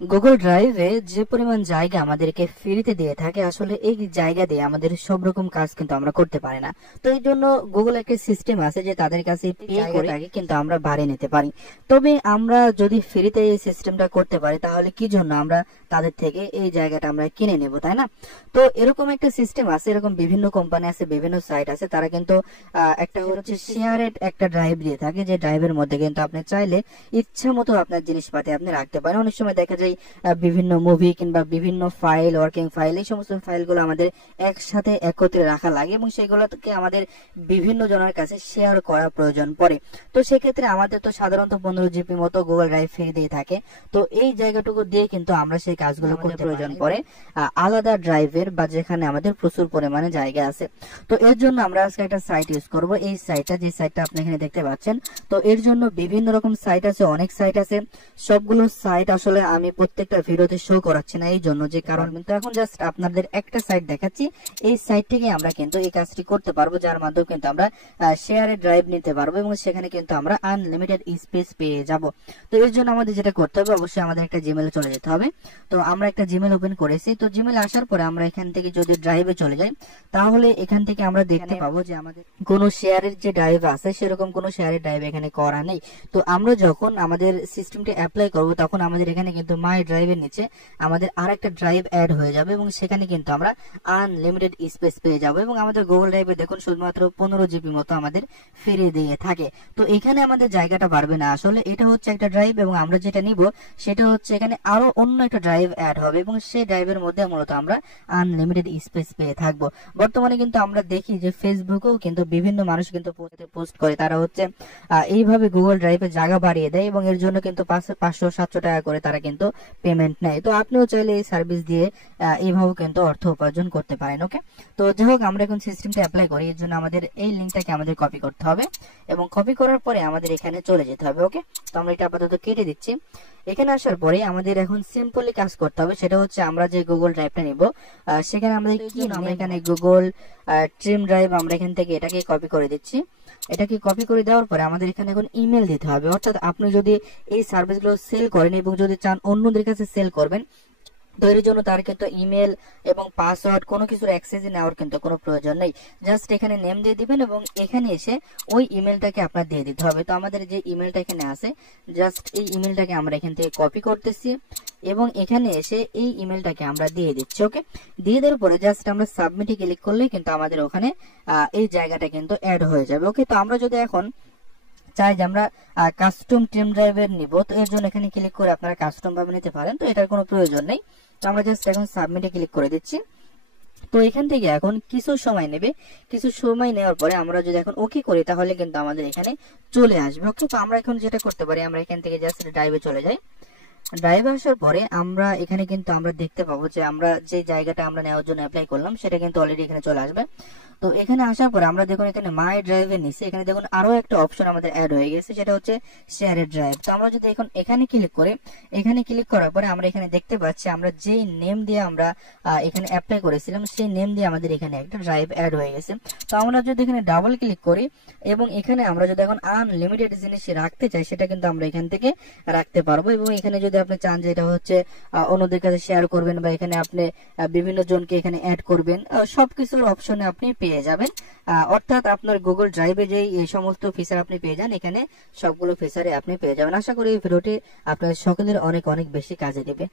Google ড্রাইভে যে পরিমাণ জায়গা আমাদেরকে ফ্রিতে দিয়ে থাকে, আসলে এই জায়গা দিয়ে আমাদের সব রকম কাজ কিন্তু আমরা করতে পারি না। তো এই জন্য গুগল একটা সিস্টেম আছে যে তাদের কাছে পে করে কিন্তু আমরা বাড়িয়ে নিতে পারি। তবে আমরা যদি ফ্রিতে এই সিস্টেমটা করতে পারি, তাহলে কি জন্য আমরা তাদের থেকে এই জায়গাটা আমরা কিনে নেব, তাই না? তো এরকম একটা সিস্টেম আছে, এরকম বিভিন্ন কোম্পানি আছে, বিভিন্ন সাইট আছে, তারা কিন্তু একটা হচ্ছে শেয়ারেড একটা ড্রাইভ দিয়ে থাকে, যে ড্রাইভের মধ্যে কিন্তু আপনি চাইলে ইচ্ছা মতো আপনার জিনিসপাতি আপনি রাখতে পারেন। অনেক সময় দেখা যায় বিভিন্ন মুভি কিংবা বিভিন্ন ফাইল, ওয়ার্কিং ফাইল, এই সমস্ত ফাইলগুলো আমাদের একসাথে একত্রে রাখা লাগে এবং সেগুলোকে আমাদের বিভিন্ন জনের কাছে শেয়ার করা প্রয়োজন পড়ে। তো সেক্ষেত্রে আমাদের তো সাধারণত 15 জিবি মতো গুগল ড্রাইভ ফ্রি দিয়ে থাকে। তো এই জায়গাটুকু দিয়ে কিন্তু আমরা সেই কাজগুলো করতে প্রয়োজন পড়ে আলাদা ড্রাইভের, বা যেখানে আমাদের প্রচুর পরিমাণে জায়গা আছে। তো এর জন্য আমরা আজকে একটা সাইট ইউজ করব। এই সাইটটা, যে সাইটটা আপনি এখানে দেখতে পাচ্ছেন, তো এর জন্য বিভিন্ন রকম সাইট আছে, অনেক সাইট আছে। সবগুলো সাইট আসলে আমি প্রত্যেকটা ভিডিওতে শো করাচ্ছি না, এই জন্য যে কারণ, কিন্তু এখন জাস্ট আপনাদের একটা সাইট দেখাচ্ছি। এই সাইট থেকে আমরা কিন্তু এই কাজটি করতে পারবো, যার মাধ্যমে কিন্তু আমরা শেয়ারে ড্রাইভ নিতে পারবো এবং সেখানে কিন্তু আমরা আনলিমিটেড স্পেস পেয়ে যাব। তো এর জন্য আমাদের যেটা করতে হবে, অবশ্যই আমাদের একটা জিমেলে চলে যেতে হবে। তো আমরা একটা জিমেল ওপেন করেছি। তো জিমেলে আসার পরে আমরা এখান থেকে যদি ড্রাইভে চলে যাই, তাহলে এখান থেকে আমরা দেখতে পাবো যে আমাদের কোনো শেয়ারের যে ড্রাইভ আছে, সেরকম কোনো শেয়ারের ড্রাইভ এখানে করা নেই। তো আমরা যখন আমাদের সিস্টেমটি অ্যাপ্লাই করব, তখন আমাদের এখানে কিন্তু মাই ড্রাইভের নিচে আমাদের আরেকটা ড্রাইভ অ্যাড হয়ে যাবে এবং সেখানে কিন্তু আমরা আনলিমিটেড স্পেস পেয়ে যাব। এবং আমাদের গুগল ড্রাইভে দেখুন শুধুমাত্র 15 জিবি মতো আমাদের ফ্রি দিয়ে থাকে। তো এখানে আমাদের জায়গাটা বাড়বে না, আসলে এটা হচ্ছে একটা ড্রাইভ এবং আমরা যেটা নিব সেটা হচ্ছে এখানে আরো অন্য একটা ড্রাইভ অ্যাড হবে এবং সেই ড্রাইভের মধ্যে মূলত আমরা আনলিমিটেড স্পেস পেয়ে থাকবো। বর্তমানে কিন্তু আমরা দেখি যে ফেসবুকেও কিন্তু বিভিন্ন মানুষ কিন্তু পোস্ট করে, তারা হচ্ছে এইভাবে গুগল ড্রাইভে জায়গা বাড়িয়ে দেয় এবং এর জন্য কিন্তু 500-700 টাকা করে তারা কিন্তু পেমেন্ট নেয়। তো আপনিও চাইলে এই সার্ভিস দিয়ে এইভাবে কিন্তু অর্থ উপার্জন করতে পারেন। ওকে, তো যাই হোক, আমরা এখন সিস্টেমটা অ্যাপ্লাই করি। এর জন্য আমাদের এই লিঙ্কটাকে আমাদের কপি করতে হবে এবং কপি করার পরে আমাদের এখানে চলে যেতে হবে। ওকে, তো আমরা এটা আপাতত কেটে দিচ্ছি। এখানে আসার পরে আমাদের এখন সিম্পলি কাজ করতে হবে, সেটা হচ্ছে আমরা যে গুগল ড্রাইভটা নিব, সেখানে আমাদের কি, আমরা এখানে গুগল ড্রিম ড্রাইভ, আমরা এখান থেকে এটাকে কপি করে দিচ্ছি। এটাকে কপি করে দেওয়ার পরে আমাদের এখানে এখন ইমেল দিতে হবে। অর্থাৎ আপনি যদি এই সার্ভিসগুলো সেল করেন এবং যদি চান অন্যদের কাছে সেল করবেন, তো এর জন্য তার কিন্তু ইমেল এবং পাসওয়ার্ড কোনো কিছুর অ্যাক্সেস নেওয়ার কিন্তু কোনো প্রয়োজন নেই। জাস্ট এখানে নেম দিয়ে দিবেন এবং এখানে এসে ওই ইমেলটাকে আপনার দিয়ে দিতে হবে। তো আমাদের যে ইমেলটা এখানে আছে, জাস্ট এই ইমেলটাকে আমরা এখান থেকে কপি করতেছি এবং এখানে এসে এই ইমেলটাকে আমরা দিয়ে দিচ্ছি। ওকে, দিয়ে দেওয়ার পরে জাস্ট আমরা সাবমিটে ক্লিক করলে কিন্তু আমাদের ওখানে এই জায়গাটা কিন্তু অ্যাড হয়ে যাবে। ওকে, তো আমরা যদি এখন চাই যে আমরা কাস্টম টিম ড্রাইভের নিব, তো এর জন্য এখানে ক্লিক করে আপনারা কাস্টম ভাবে নিতে পারেন, তো এটার কোনো প্রয়োজন নেই। তো আমরা জাস্ট এখন সাবমিটে ক্লিক করে দিচ্ছি। তো এখান থেকে এখন কিছু সময় নেবে, কিছু সময় নেওয়ার পরে আমরা যদি এখন ওকে করি, তাহলে কিন্তু আমাদের এখানে চলে আসবে। ওকে, তো আমরা এখন যেটা করতে পারি, আমরা এখান থেকে জাস্ট ড্রাইভে চলে যাই। ড্রাইভে আসার পরে আমরা এখানে কিন্তু আমরা দেখতে পাবো যে আমরা যে জায়গাটা আমরা নেওয়ার জন্য অ্যাপ্লাই করলাম, সেটা কিন্তু অলরেডি এখানে চলে আসবে। তো এখানে আসার পরে আমরা দেখুন এখানে মাই ড্রাইভের নিচে এখানে দেখুন আরো একটা অপশন আমাদের অ্যাড হয়ে গেছে, সেটা হচ্ছে শেয়ারের ড্রাইভ। তো আমরা যদি এখন এখানে ক্লিক করি, এখানে ক্লিক করার পরে আমরা এখানে দেখতে পাচ্ছি আমরা যে নেম দিয়ে আমরা এখানে অ্যাপ্লাই করেছিলাম, সেই নেম দিয়ে আমাদের এখানে একটা ড্রাইভ অ্যাড হয়ে গেছে। তো আমরা যদি এখানে ডাবল ক্লিক করি এবং এখানে আমরা যদি এখন আনলিমিটেড জিনিস রাখতে চাই, সেটা কিন্তু আমরা এখান থেকে রাখতে পারবো। এবং এখানে যদি আপনি চান যে এটা হচ্ছে অন্যদের কাছে শেয়ার করবেন বা এখানে আপনি বিভিন্ন জনকে এখানে অ্যাড করবেন, সবকিছুর অপশনে আপনি পেয়ে যাবেন। অর্থাৎ আপনার গুগল ড্রাইভে যে এই সমস্ত ফিচার আপনি পেয়ে যান, এখানে সবগুলো ফিচারে আপনি পেয়ে যাবেন। আশা করি এই ভিডিওটি আপনাদের সকলের অনেক অনেক বেশি কাজে দেবে।